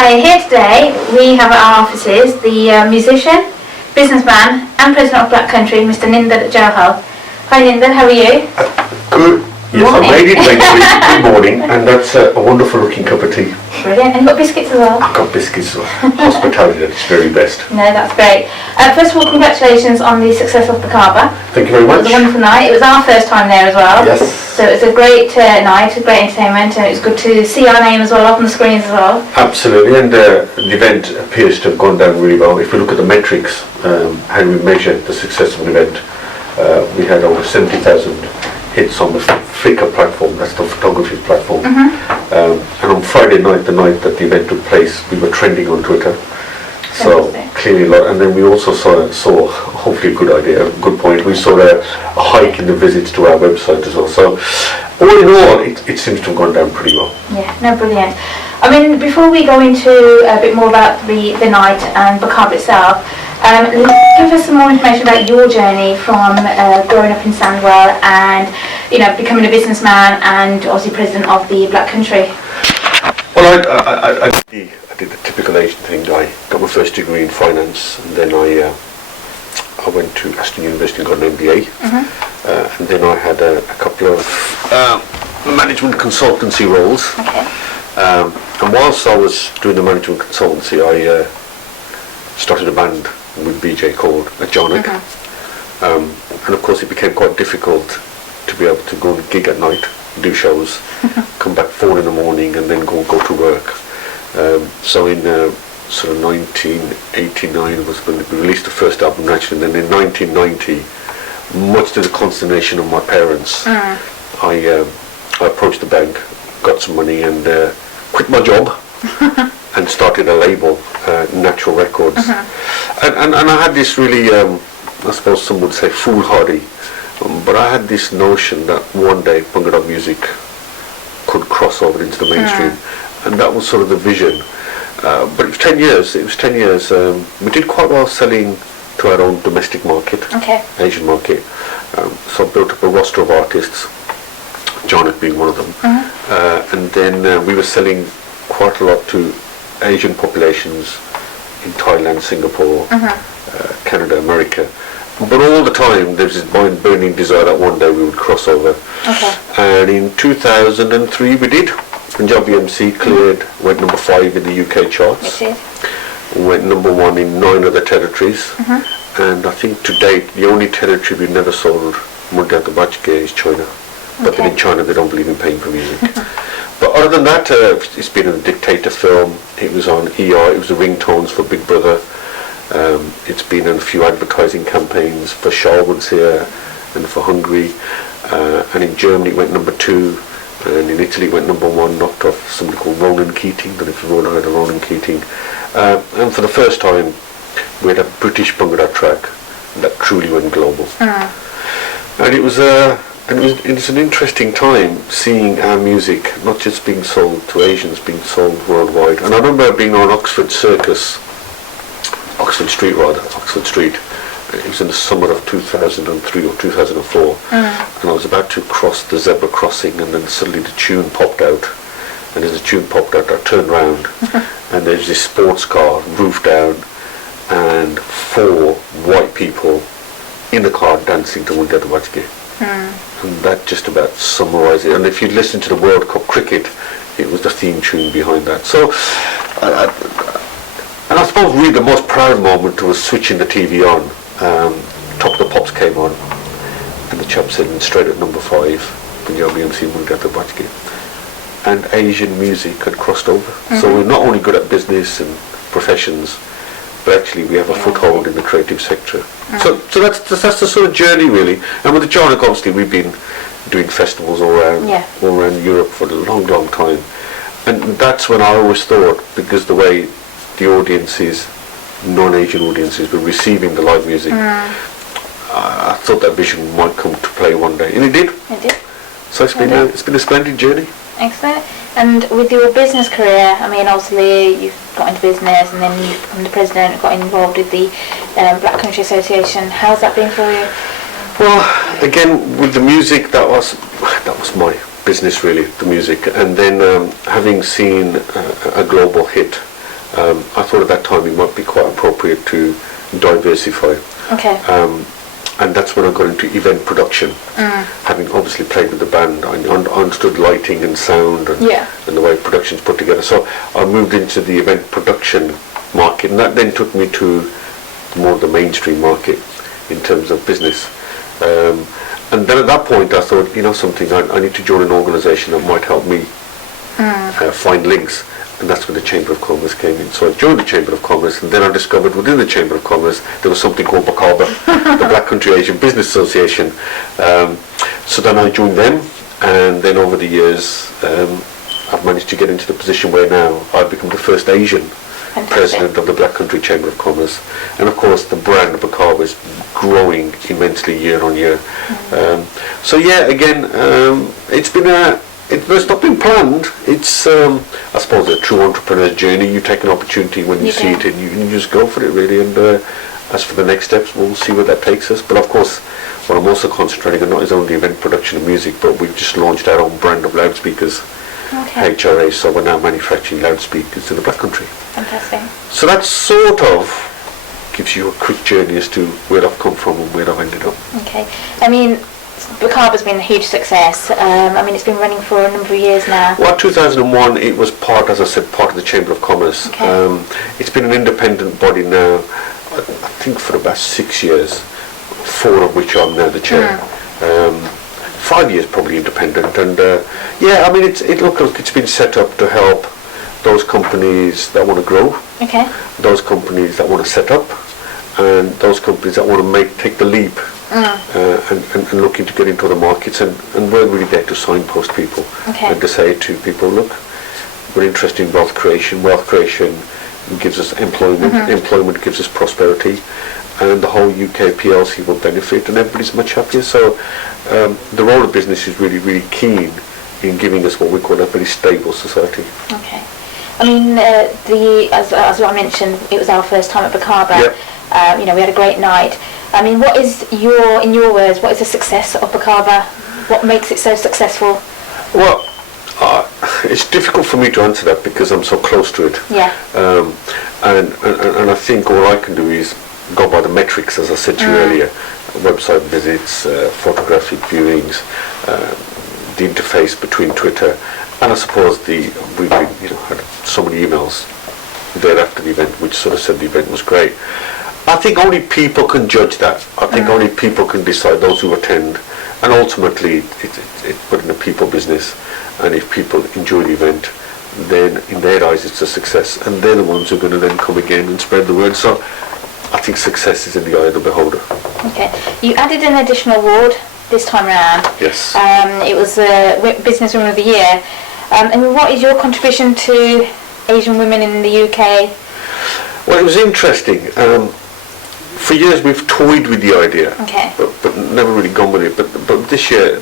Hi, here today we have at our offices the musician, businessman and president of Black Country, Mr. Ninder Johal. Hi Ninder, how are you? Good. Yes, Morning. I made it eventually. Good morning, and that's a wonderful looking cup of tea. Brilliant, and you've got biscuits as well? I've got biscuits, hospitality at its very best. No, that's great. First of all, congratulations on the success of the Carver. Thank you very much. It was a wonderful night. It was our first time there as well. Yes. So it was a great night, a great entertainment, and it was good to see our name as well up on the screens as well. Absolutely, and the event appears to have gone down really well. If we look at the metrics, how we measure the success of an event, we had over 70,000 hits on the Flickr platform, that's the photography platform. And on Friday night, the night that the event took place, we were trending on Twitter. So clearly a lot, and then we also saw hopefully a good idea, a good point, we saw a hike in the visits to our website as well. So all in all, it seems to have gone down pretty well. Yeah, no, brilliant. I mean, before we go into a bit more about the night and Bacab itself, give us some more information about your journey from growing up in Sandwell and, you know, becoming a businessman and obviously president of the Black Country. Well, I did the typical Asian thing. I got my first degree in finance, and then I went to Aston University and got an MBA. And then I had a couple of management consultancy roles. Okay. And whilst I was doing the management consultancy, I started a band with BJ called Johal. And of course it became quite difficult to be able to go and gig at night, do shows, come back 4 in the morning and then go to work. So in sort of 1989 was when we released the first album naturally, and then in 1990, much to the consternation of my parents, I approached the bank, got some money and quit my job and started a label, Natural Records. And I had this really, I suppose some would say foolhardy, but I had this notion that one day punk rock music could cross over into the mainstream, and that was sort of the vision. But it was 10 years. We did quite well selling to our own domestic market, Asian market. So I built up a roster of artists, Janet being one of them. And then we were selling quite a lot to Asian populations in Thailand, Singapore, Canada, America. But all the time there's this burning desire that one day we would cross over. And in 2003 we did. Punjabi MC cleared, went number 5 in the UK charts. Went number 1 in 9 other territories. And I think to date the only territory we've never sold Murga to Bachke is China. But then in China they don't believe in paying for music. But other than that, it's been a Dictator film, it was on ER, it was the ringtones for Big Brother. It's been in a few advertising campaigns for Sharwood's here and for Hungary. And in Germany it went number 2. And in Italy went number 1, knocked off somebody called Ronan Keating. I don't know if you've ever heard of Ronan Keating. And for the first time we had a British Bhangra track that truly went global. And it's an interesting time seeing our music not just being sold to Asians, being sold worldwide. And I remember being on Oxford Street. It was in the summer of 2003 or 2004, and I was about to cross the zebra crossing, and then suddenly the tune popped out. And as the tune popped out, I turned round, and there's this sports car, roof down, and 4 white people in the car dancing to Murga to Bachke. And that just about summarised it. And if you'd listen to the World Cup cricket, it was the theme tune behind that. So, and I suppose really the most proud moment was switching the TV on. Top of the Pops came on, and the chap said straight at number 5, Punjabi MC Murga to Bachke. And Asian music had crossed over. So we're not only good at business and professions, but actually we have a foothold in the creative sector. So that's the sort of journey really. And with the Janak, obviously we've been doing festivals all around Europe for a long time. And that's when I always thought, because the way the audiences, non-Asian audiences, were receiving the live music, I thought that vision might come to play one day, and it did. So it's been a splendid journey. Excellent. And with your business career, I mean, obviously you've got into business and then you've become the president, got involved with the Black Country Association. How's that been for you? Well, again, with the music, that was my business really, the music. And then having seen a global hit I thought at that time it might be quite appropriate to diversify. Okay. And that's when I got into event production. Having obviously played with the band, I understood lighting and sound and the way production's put together. So I moved into the event production market, and that then took me to more the mainstream market in terms of business. And then at that point I thought, something, I need to join an organisation that might help me find links. And that's when the Chamber of Commerce came in. So I joined the Chamber of Commerce, and then I discovered within the Chamber of Commerce there was something called BACABA, the Black Country Asian Business Association. So then I joined them, and then over the years I've managed to get into the position where now I've become the first Asian president of the Black Country Chamber of Commerce. And of course the brand BACABA is growing immensely year on year. So yeah, again, it's not been planned. It's, I suppose, a true entrepreneur's journey. You take an opportunity when you see it, and you just go for it, really. And as for the next steps, we'll see where that takes us. But of course, what I'm also concentrating on is only event production and music, but we've just launched our own brand of loudspeakers, HRA. So we're now manufacturing loudspeakers in the Black Country. Fantastic. So that sort of gives you a quick journey as to where I've come from and where I've ended up. Okay. I mean, BACABA's been a huge success. It's been running for a number of years now. Well, 2001, it was part of the Chamber of Commerce. Okay. It's been an independent body now, I think, for about 6 years, 4 of which I'm now the chair. 5 years probably independent, and it's been set up to help those companies that want to grow, those companies that want to set up, and those companies that want to take the leap. And looking to get into other markets, and we're really there to signpost people and to say to people, look, we're interested in wealth creation. Wealth creation gives us employment, employment gives us prosperity, and the whole UK PLC will benefit, and everybody's much happier. So the role of business is really, really keen in giving us what we call a very stable society. Okay. I mean, as I mentioned, it was our first time at BACABA. We had a great night. I mean, in your words, what is the success of BACABA? What makes it so successful? Well, it's difficult for me to answer that because I'm so close to it. Yeah. And I think all I can do is go by the metrics, as I said to you earlier: website visits, photographic viewings, the interface between Twitter, and I suppose we had so many emails there after the event, which sort of said the event was great. I think only people can judge that. I think only people can decide, those who attend, and ultimately it's put in a people business, and if people enjoy the event, then in their eyes it's a success, and they're the ones who are going to then come again and spread the word. So I think success is in the eye of the beholder. Okay. You added an additional award this time around. Yes. It was Business Woman of the Year. And what is your contribution to Asian women in the UK? Well, it was interesting. For years we've toyed with the idea, but never really gone with it. But this year,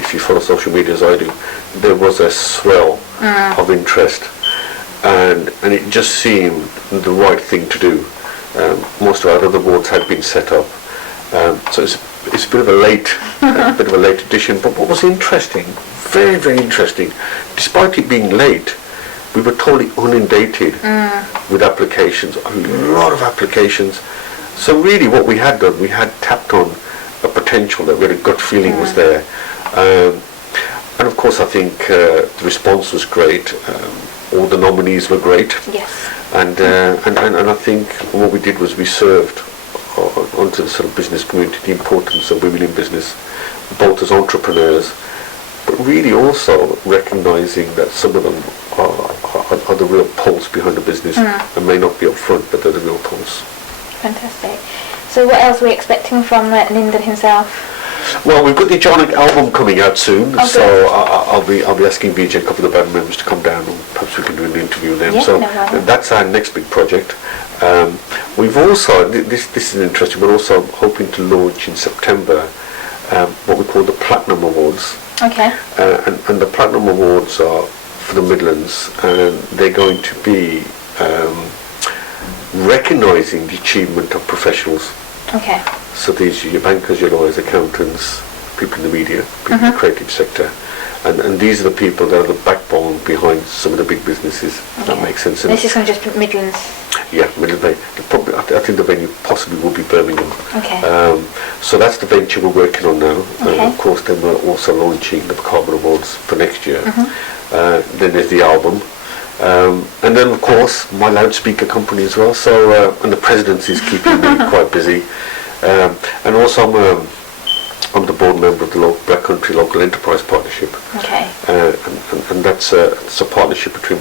if you follow social media as I do, there was a swell of interest, and it just seemed the right thing to do. Most of our other boards had been set up, so it's a bit of a late addition. But what was interesting, very, very interesting, despite it being late, we were totally inundated with applications, a lot of applications. So really what we had done, we had tapped on a potential that we had a gut feeling was there. And of course I think the response was great. All the nominees were great. Yes. And I think what we did was we served onto the sort of business community the importance of women in business, both as entrepreneurs, but really also recognising that some of them are the real pulse behind the business and may not be up front, but they're the real pulse. Fantastic. So what else are we expecting from Ninder himself? Well, we've got the Johal album coming out soon, so I'll be asking Vijay, a couple of the band members, to come down and perhaps we can do an interview with them. So that's our next big project. We've also, this is interesting, we're also hoping to launch in September what we call the Platinum Awards. Okay. And the Platinum Awards are for the Midlands, and they're going to be recognising the achievement of professionals. Okay. So these are your bankers, your lawyers, accountants, people in the media, people in the creative sector. And these are the people that are the backbone behind some of the big businesses. If that makes sense. And this is from just Midlands. Yeah, Midlands. Probably, I think the venue possibly will be Birmingham. Okay. So that's the venture we're working on now. Okay. Of course, then we're also launching the Carbon Awards for next year. Then there's the album. And then, of course, my loudspeaker company as well. So, and the presidency is keeping me quite busy. And also, I'm the board member of the Black Country Local Enterprise Partnership. Okay. And that's a partnership between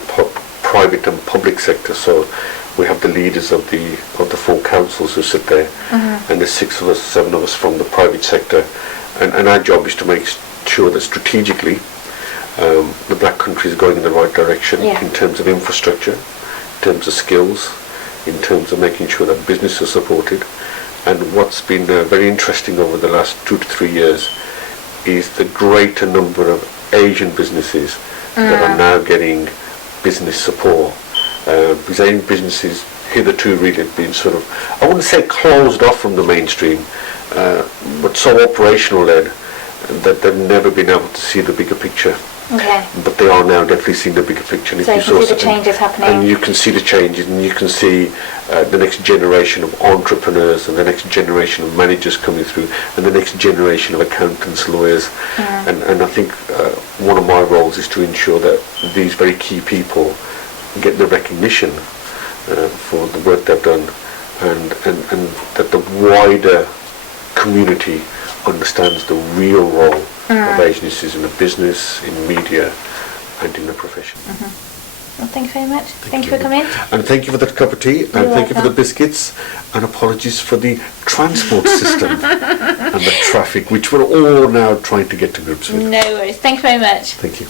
private and public sector. So we have the leaders of the 4 councils who sit there, and there's 6 of us, 7 of us from the private sector. And our job is to make sure that strategically the Black Country is going in the right direction in terms of infrastructure, in terms of skills, in terms of making sure that business is supported. And what's been very interesting over the last 2 to 3 years is the greater number of Asian businesses that are now getting business support. Because Asian businesses hitherto really have been sort of, I wouldn't say closed off from the mainstream, but so operational led that they've never been able to see the bigger picture. Okay. But they are now definitely seeing the bigger picture. And so you can see the changes happening. And you can see the changes, and you can see the next generation of entrepreneurs, and the next generation of managers coming through, and the next generation of accountants, lawyers. And I think one of my roles is to ensure that these very key people get the recognition for the work they've done, and that the wider community understands the real role of agencies in the business, in media, and in the profession. Well, thank you very much. Thank you for coming. And thank you for that cup of tea, and thank you for the biscuits, and apologies for the transport system and the traffic, which we're all now trying to get to grips with. No worries. Thank you very much. Thank you.